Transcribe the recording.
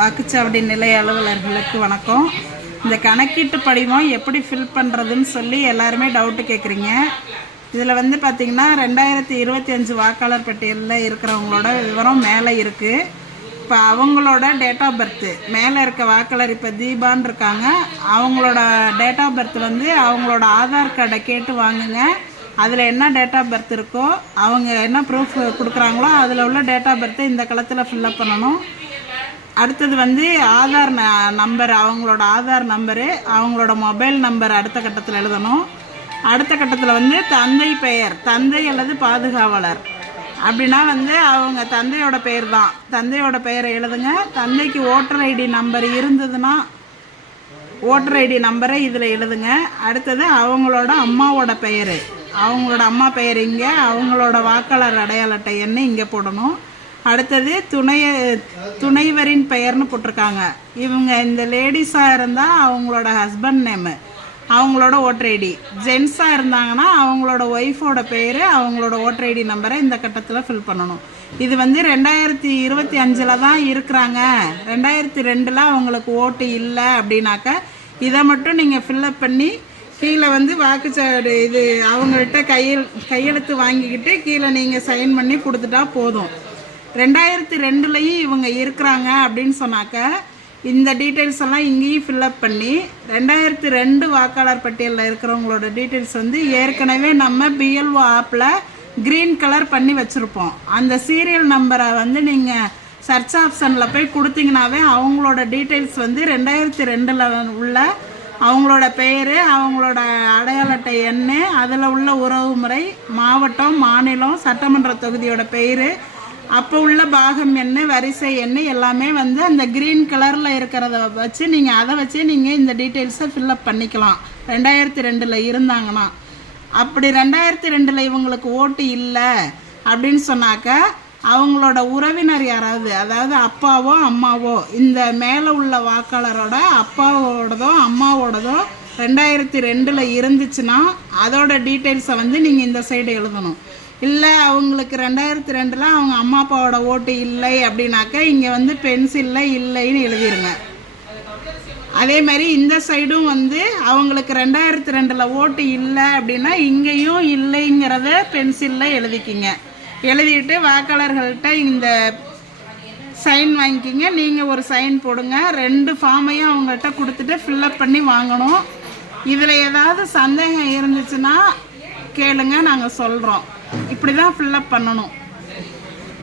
வாக்குச்சாவடி நிலைய அலுவலர்களுக்கு வணக்கம். இந்த கணக்கீட்டு படிவம் எப்படி ஃபில் பண்ணுறதுன்னு சொல்லி எல்லாருமே டவுட்டு கேட்குறீங்க. இதில் வந்து பார்த்திங்கன்னா 2025 வாக்காளர் பட்டியலில் இருக்கிறவங்களோட விவரம் மேலே இருக்குது. இப்போ அவங்களோட டேட் ஆஃப் பர்த்து மேலே இருக்க வாக்காளர் இப்போ தீபான்னு இருக்காங்க. அவங்களோட டேட் ஆஃப் பர்த் வந்து அவங்களோட ஆதார் கார்டை கேட்டு வாங்குங்க. அதில் என்ன டேட் ஆஃப் பர்த் இருக்கோ அவங்க என்ன ப்ரூஃப் கொடுக்குறாங்களோ அதில் உள்ள டேட் ஆஃப் பர்த்தை இந்த களத்தில் ஃபில்லப் பண்ணணும். அடுத்தது வந்து ஆதார் நம்பர், அவங்களோட ஆதார் நம்பரு, அவங்களோட மொபைல் நம்பர் அடுத்த கட்டத்தில் எழுதணும். அடுத்த கட்டத்தில் வந்து தந்தை பெயர், தந்தை அல்லது பாதுகாவலர் அப்படின்னா வந்து அவங்க தந்தையோட பெயர் தான், தந்தையோட பெயரை எழுதுங்க. தந்தைக்கு ஓட்டர் ஐடி நம்பர் இருந்ததுன்னா ஓட்டர் ஐடி நம்பரை இதில் எழுதுங்க. அடுத்தது அவங்களோட அம்மாவோட பெயர், அவங்களோட அம்மா பெயர் இங்கே, அவங்களோட வாக்காளர் அடையாள அட்டை எண்ணை இங்கே போடணும். அடுத்தது துணைவரின் பெயர்னு போட்டிருக்காங்க. இவங்க இந்த லேடிஸாக இருந்தால் அவங்களோட ஹஸ்பண்ட் நேமு, அவங்களோட ஓட்டர் ஐடி. ஜென்ஸாக இருந்தாங்கன்னா அவங்களோட ஒய்ஃபோட பேர், அவங்களோட ஓட்டர் ஐடி நம்பரை இந்த கட்டத்தில் ஃபில் பண்ணணும். இது வந்து 2025 தான் இருக்கிறாங்க, 2002 அவங்களுக்கு ஓட்டு இல்லை அப்படின்னாக்க இதை மட்டும் நீங்கள் ஃபில்லப் பண்ணி கீழே வந்து வாக்குச்சாவடி இது அவங்கள்ட்ட கையெழுத்து வாங்கிக்கிட்டு கீழே நீங்கள் சைன் பண்ணி கொடுத்துட்டா போதும். 2002 இவங்க இருக்கிறாங்க அப்படின்னு சொன்னாக்க இந்த டீட்டெயில்ஸ் எல்லாம் இங்கேயும் ஃபில்லப் பண்ணி 2002 வாக்காளர் பட்டியலில் இருக்கிறவங்களோட டீட்டெயில்ஸ் வந்து ஏற்கனவே நம்ம பிஎல்ஓ ஆப்பில் க்ரீன் கலர் பண்ணி வச்சுருப்போம். அந்த சீரியல் நம்பரை வந்து நீங்கள் சர்ச் ஆப்ஷனில் போய் கொடுத்தீங்கன்னாவே அவங்களோட டீட்டெயில்ஸ் வந்து 2002 உள்ள அவங்களோட பெயர், அவங்களோட அடையாள அட்டை எண், அதில் உள்ள உறவு முறை, மாவட்டம், மாநிலம், சட்டமன்ற தொகுதியோட பெயர், அப்போ உள்ள பாகம் எண், வரிசை எண் எல்லாமே வந்து அந்த க்ரீன் கலரில் இருக்கிறத வச்சு நீங்கள் அதை வச்சு நீங்கள் இந்த டீட்டெயில்ஸை ஃபில்லப் பண்ணிக்கலாம் 2002 இருந்தாங்கன்னா. அப்படி 2002 இவங்களுக்கு ஓட்டு இல்லை அப்படின்னு சொன்னாக்க அவங்களோட உறவினர் யாராவது, அதாவது அப்பாவோ அம்மாவோ, இந்த மேலே உள்ள வாக்காளரோட அப்பாவோடதோ அம்மாவோடதோ 2002 இருந்துச்சுன்னா அதோட டீட்டெயில்ஸை வந்து நீங்கள் இந்த சைடு எழுதணும். இல்லை அவங்களுக்கு 2002 அவங்க அம்மா அப்பாவோட ஓட்டு இல்லை அப்படின்னாக்க இங்கே வந்து பென்சிலில் இல்லைன்னு எழுதிருங்க. அதே மாதிரி இந்த சைடும் வந்து அவங்களுக்கு 2002 ஓட்டு இல்லை அப்படின்னா இங்கேயும் இல்லைங்கிறத பென்சிலில் எழுதிக்கிங்க. எழுதிட்டு வாக்காளர்கள்ட்ட இந்த சைன் வாங்கிக்கிங்க. நீங்கள் ஒரு சைன் போடுங்க. 2 ஃபார்மையும் அவங்கள்ட்ட கொடுத்துட்டு ஃபில்லப் பண்ணி வாங்கணும். இதில் ஏதாவது சந்தேகம் இருந்துச்சுன்னா கேளுங்க, நாங்கள் சொல்கிறோம். இப்படி தான் ஃபில்லப் பண்ணணும்.